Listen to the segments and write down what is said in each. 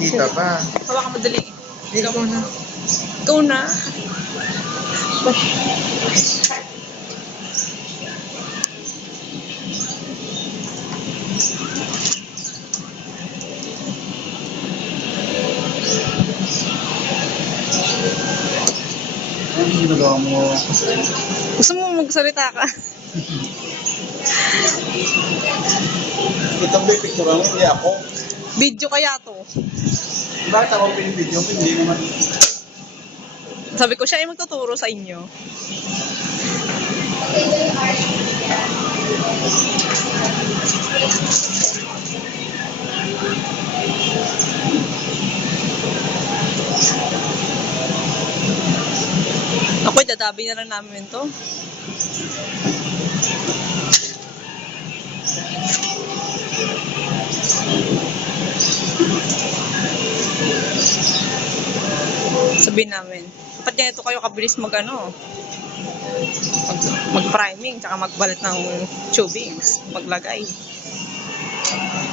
Kita pa. Hawakan mo dali. Ikaw na. Ikaw na. Ano yung ginagawa mo? Gusto mo magsalita ka? Kita mo yung picture mo, hindi ako. Video kaya to. Bakit ako pinibidyo ko? Hindi naman. Sabi ko siya ay magtuturo sa inyo. Ako'y dadabi na lang namin to. Sabihin namin, dapat ganito kayo kabilis mag-priming, tsaka magbalat ng tubings, maglagay.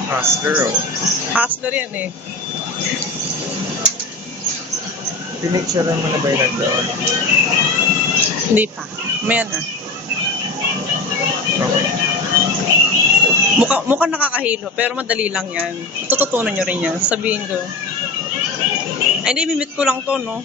Hustler, oh. Hustler yan eh. Pinicturean mo na ba yung nandoon? Hindi pa. Maya na. Okay. Mukhang nakakahilo, pero madali lang yan. Tututunan nyo rin yan. Sabihin ko. Ay, hindi, mimit ko lang to, no?